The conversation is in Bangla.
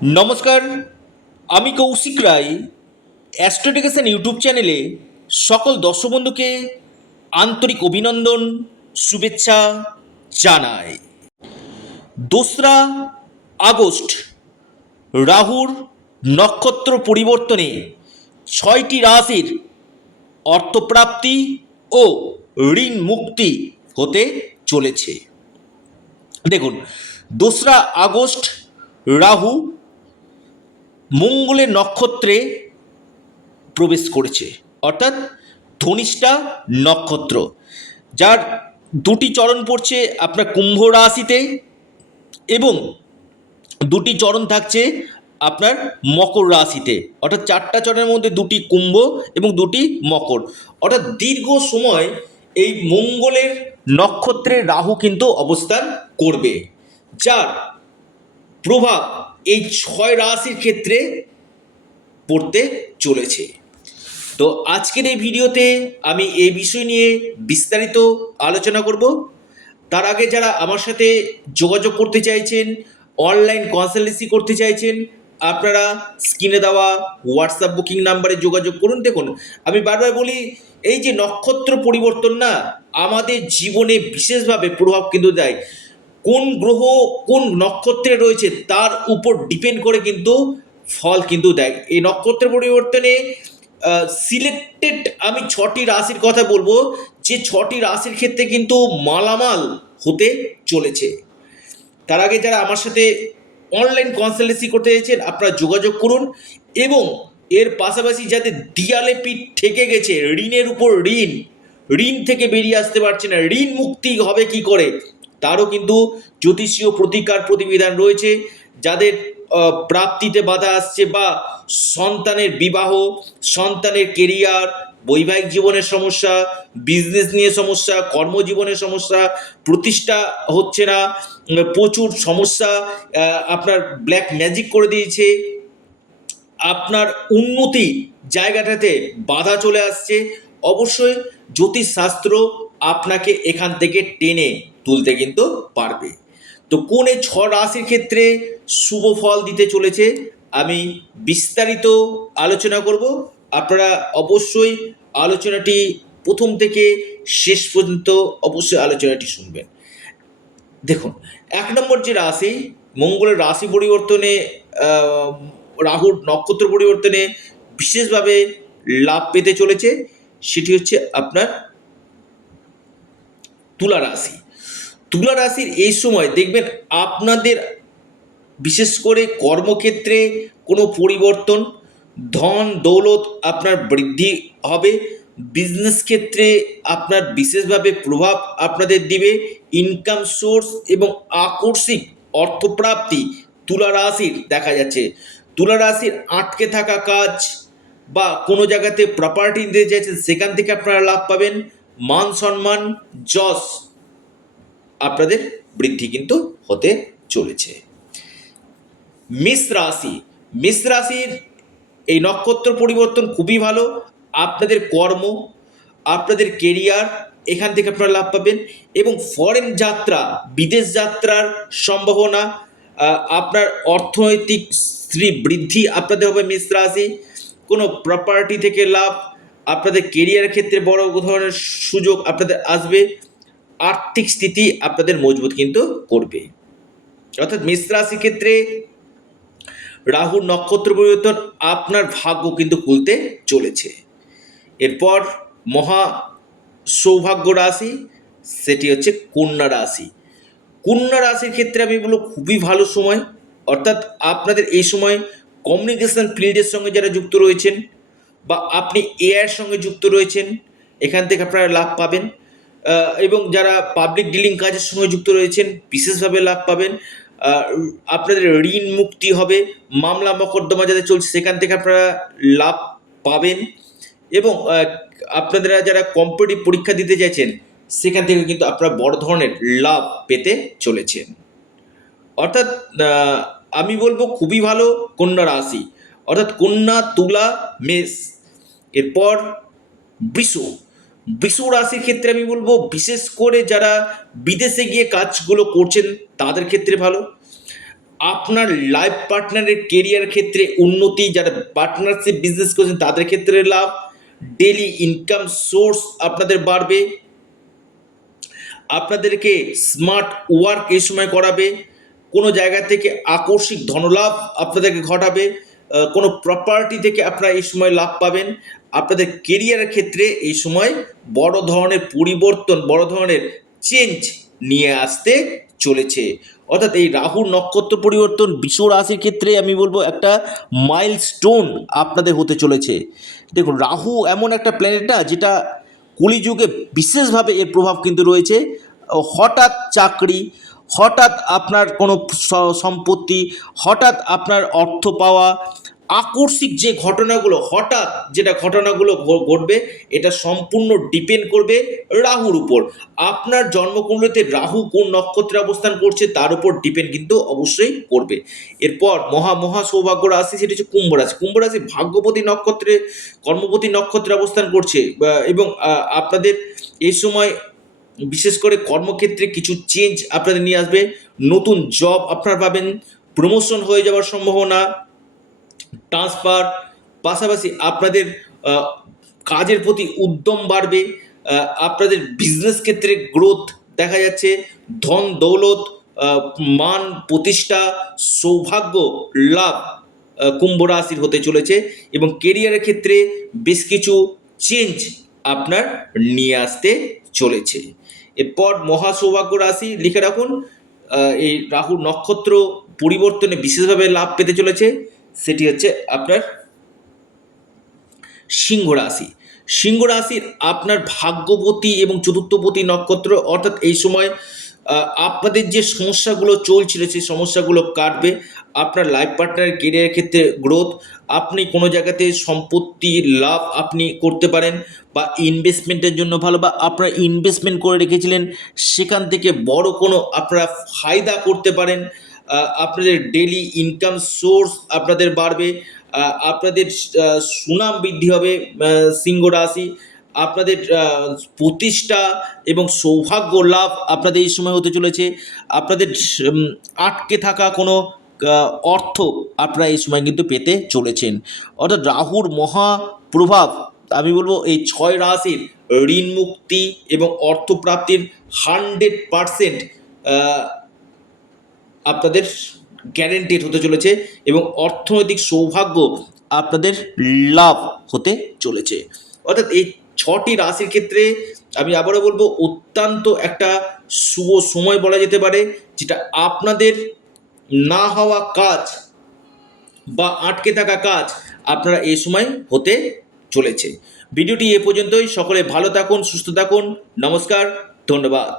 নমস্কার, আমি কৌশিক রায় অ্যাস্ট্রোডিকেশন ইউটিউব চ্যানেলে সকল দর্শক বন্ধুকে আন্তরিক অভিনন্দন, শুভেচ্ছা জানাই। 2রা আগস্ট রাহুর নক্ষত্র পরিবর্তনে 6টি রাশির অর্থপ্রাপ্তি ও ঋণ মুক্তি হতে চলেছে। দেখুন, 2রা আগস্ট রাহু মঙ্গলের নক্ষত্রে প্রবেশ করেছে, অর্থাৎ ধনিষ্ঠা নক্ষত্র, যার দুটি চরণ পড়ছে আপনার কুম্ভ রাশিতে এবং দুটি চরণ থাকছে আপনার মকর রাশিতে, অর্থাৎ 4টা চরণের মধ্যে দুটি কুম্ভ এবং দুটি মকর, অর্থাৎ দীর্ঘ সময় এই মঙ্গলের নক্ষত্রে রাহু কিন্তু অবস্থান করবে, যার প্রভাব এই 6 রাশির ক্ষেত্রে পড়তে চলেছে। তো আজকের এই ভিডিওতে আমি এই বিষয় নিয়ে বিস্তারিত আলোচনা করব। তার আগে যারা আমার সাথে যোগাযোগ করতে চাইছেন, অনলাইন কনসালটেন্সি করতে চাইছেন, আপনারা স্ক্রিনে দেওয়া হোয়াটসঅ্যাপ বুকিং নাম্বারে যোগাযোগ করুন। দেখুন, আমি বারবার বলি, এই যে নক্ষত্র পরিবর্তন না আমাদের জীবনে বিশেষভাবে প্রভাব কিন্তু দেয়। কোন গ্রহ কোন নক্ষত্রে রয়েছে তার উপর ডিপেন্ড করে কিন্তু ফল কিন্তু দেয়। এই নক্ষত্র পরিবর্তনে সিলেক্টেড আমি 6টি রাশির কথা বলবো, যে 6টি রাশির ক্ষেত্রে কিন্তু মালামাল হতে চলেছে। তার আগে যারা আমার সাথে অনলাইন কনসালটেন্সি করতে চাইছেন, আপনারা যোগাযোগ করুন। এবং এর পাশাপাশি যাদের দিয়ালে পিঠ ঠেকে গেছে, ঋণের উপর ঋণ, ঋণ থেকে বেরিয়ে আসতে পারছে না, ঋণ মুক্তি হবে কি করে, তারও কিন্তু জ্যোতিষীয় প্রতিকার প্রতিবিধান রয়েছে। যাদের প্রাপ্তিতে বাধা আসছে, বা সন্তানের বিবাহ, সন্তানের কেরিয়ার, বৈবাহিক জীবনের সমস্যা, বিজনেস নিয়ে সমস্যা, কর্মজীবনের সমস্যা, প্রতিষ্ঠা হচ্ছে না, প্রচুর সমস্যা, আপনার ব্ল্যাক ম্যাজিক করে দিয়েছে, আপনার উন্নতি জায়গাটাতে বাধা চলে আসছে, অবশ্যই জ্যোতিষশাস্ত্র আপনাকে এখান থেকে টেনে তুলতে কিন্তু পারবে। তো কোন এই 6 রাশির ক্ষেত্রে শুভ ফল দিতে চলেছে আমি বিস্তারিত আলোচনা করব। আপনারা অবশ্যই আলোচনাটি প্রথম থেকে শেষ পর্যন্ত অবশ্যই আলোচনাটি শুনবেন। দেখুন, 1 নম্বর যে রাশি, মঙ্গলের রাশি পরিবর্তনে রাহুর নক্ষত্র পরিবর্তনে বিশেষভাবে লাভ পেতে চলেছে, সেটি হচ্ছে আপনার তুলা রাশি। তুলা রাশির এই সময় দেখবেন আপনাদের বিশেষ করে কর্মক্ষেত্রে কোনো পরিবর্তন, ধন দৌলত আপনার বৃদ্ধি হবে, বিজনেস ক্ষেত্রে আপনার বিশেষভাবে প্রভাব আপনাদের দিবে, ইনকাম সোর্স এবং আকস্মিক অর্থপ্রাপ্তি তুলা রাশির দেখা যাচ্ছে। তুলা রাশির আটকে থাকা কাজ বা কোনো জায়গাতে প্রপার্টি দিতে চাইছেন, সেখান থেকে আপনারা লাভ পাবেন, মান সম্মান যশ আপনাদের বৃদ্ধি কিন্তু হতে চলেছে। মেষ রাশি, মেষ রাশির এই নক্ষত্র পরিবর্তন খুবই ভালো। আপনাদের কর্ম, আপনাদের কেরিয়ার, এখান থেকে আপনারা লাভ পাবেন, এবং ফরেন যাত্রা, বিদেশ যাত্রার সম্ভাবনা, আপনার অর্থনৈতিক শ্রী বৃদ্ধি আপনাদের হবে। মেষ রাশি, কোনো প্রপার্টি থেকে লাভ, আপনাদের কেরিয়ারের ক্ষেত্রে বড় ধরনের সুযোগ আপনাদের আসবে, আর্থিক স্থিতি আপনাদের মজবুত কিন্তু করবে। অর্থাৎ মেষ রাশির ক্ষেত্রে রাহুর নক্ষত্র পরিবর্তন আপনার ভাগ্য কিন্তু খুলতে চলেছে। এরপর মহা সৌভাগ্য রাশি, সেটি হচ্ছে কন্যা রাশি। কন্যা রাশির ক্ষেত্রে আমি বলবো খুবই ভালো সময়, অর্থাৎ আপনাদের এই সময় কমিউনিকেশন ফিল্ডের সঙ্গে যারা যুক্ত রয়েছেন, বা আপনি এআইয়ের সঙ্গে যুক্ত রয়েছেন, এখান থেকে আপনারা লাভ পাবেন, এবং যারা পাবলিক ডিলিং কাজের সঙ্গে যুক্ত রয়েছেন বিশেষভাবে লাভ পাবেন। আপনাদের ঋণ মুক্তি হবে, মামলা মকদ্দমা যাদের চলছে সেখান থেকে আপনারা লাভ পাবেন, এবং আপনারা যারা কম্পিটিটিভ পরীক্ষা দিতে চাইছেন সেখান থেকে কিন্তু আপনারা বড় ধরনের লাভ পেতে চলেছেন। অর্থাৎ আমি বলবো খুবই ভালো কন্যা রাশি, অর্থাৎ কন্যা, তুলা, মেষ। এরপর বৃষ, বৃষ রাশির ক্ষেত্রে আমি বলবো বিশেষ করে যারা বিদেশে গিয়ে কাজগুলো করছেন তাদের ক্ষেত্রে ভালো। আপনার লাইফ পার্টনারের কেরিয়ার ক্ষেত্রে উন্নতি, যারা পার্টনারশিপ বিজনেস করছেন তাদের ক্ষেত্রে লাভ, ডেলি ইনকাম সোর্স আপনাদের বাড়বে, আপনাদেরকে স্মার্ট ওয়ার্ক এই সময় করাবে, কোনো জায়গা থেকে আকস্মিক ধনলাভ আপনাদেরকে ঘটাবে, কোনো প্রপার্টি থেকে আপনারা এই সময় লাভ পাবেন। আপনাদের কেরিয়ারের ক্ষেত্রে এই সময় বড় ধরনের পরিবর্তন, বড় ধরনের চেঞ্জ নিয়ে আসতে চলেছে। অর্থাৎ এই রাহুর নক্ষত্র পরিবর্তন বৃষ রাশির ক্ষেত্রে আমি বলবো একটা মাইলস্টোন আপনাদের হতে চলেছে। দেখুন, রাহু এমন একটা প্ল্যানেট না যেটা কলিযুগে বিশেষভাবে এর প্রভাব কিন্তু রয়েছে। হঠাৎ চাকরি, হঠাৎ আপনার কোনো সম্পত্তি, হঠাৎ আপনার অর্থ পাওয়া, আকস্মিক যে ঘটনাগুলো, হঠাৎ যেটা ঘটনাগুলো ঘটবে, এটা সম্পূর্ণ ডিপেন্ড করবে রাহুর উপর। আপনার জন্মকুণ্ডলিতে রাহু কোন নক্ষত্রে অবস্থান করছে তার উপর ডিপেন্ড কিন্তু অবশ্যই করবে। এরপর মহা সৌভাগ্য রাশি, সেটি হচ্ছে কুম্ভ রাশি। কুম্ভ রাশি ভাগ্যপতি নক্ষত্রে, কর্মপতি নক্ষত্রে অবস্থান করছে এবং আপনাদের এই সময় বিশেষ করে কর্মক্ষেত্রে কিছু চেঞ্জ আপনাদের নিয়ে আসবে। নতুন জব আপনারা পাবেন, প্রমোশন হয়ে যাওয়ার সম্ভাবনা, ট্রান্সফার, পাশাপাশি আপনাদের কাজের প্রতি উদ্যম বাড়বে, আপনাদের বিজনেস ক্ষেত্রে গ্রোথ দেখা যাচ্ছে, ধন দৌলত, মান প্রতিষ্ঠা, সৌভাগ্য লাভ কুম্ভ রাশির হতে চলেছে এবং কেরিয়ারের ক্ষেত্রে বেশ কিছু চেঞ্জ আপনার নিয়ে আসতে চলেছে। এরপর মহা সৌভাগ্য রাশি লিখে রাখুন, এই রাহুর নক্ষত্র পরিবর্তনে বিশেষভাবে লাভ পেতে চলেছে, সেটি হচ্ছে আপনার সিংহ রাশি। সিংহ রাশির আপনার ভাগ্যবতী এবং চতুর্থপতি নক্ষত্র, অর্থাৎ এই সময় আপনাদের যে সমস্যাগুলো চলছিল সেই সমস্যাগুলো কাটবে। আপনার লাইফ পার্টনারের কেরিয়ারের ক্ষেত্রে গ্রোথ, আপনি কোনো জায়গাতে সম্পত্তি লাভ আপনি করতে পারেন, বা ইনভেস্টমেন্টের জন্য ভালো, বা আপনারা ইনভেস্টমেন্ট করে রেখেছিলেন সেখান থেকে বড় কোনো আপনারা ফায়দা করতে পারেন। আপনাদের ডেলি ইনকাম সোর্স আপনাদের বাড়বে, আপনাদের সুনাম বৃদ্ধি হবে। সিংহ রাশি, আপনাদের প্রতিষ্ঠা এবং সৌভাগ্য লাভ আপনাদের এই সময় হতে চলেছে। আপনাদের আটকে থাকা কোনো অর্থ আপনারা এই সময় কিন্তু পেতে চলেছেন। অর্থাৎ রাহুর মহা প্রভাব, আমি বলবো এই 6 রাশির ঋণ মুক্তি এবং অর্থপ্রাপ্তির 100% আপনাদের গ্যারেন্টেড হতে চলেছে এবং অর্থনৈতিক সৌভাগ্য আপনাদের লাভ হতে চলেছে। অর্থাৎ এই 6টি রাশির ক্ষেত্রে আমি আবারও বলবো অত্যন্ত একটা শুভ সময় বলা যেতে পারে, যেটা আপনাদের না হওয়া কাজ বা আটকে থাকা কাজ আপনারা এই সময় হতে চলেছে। ভিডিওটি এ পর্যন্তই। সকলে ভালো থাকুন, সুস্থ থাকুন। নমস্কার, ধন্যবাদ।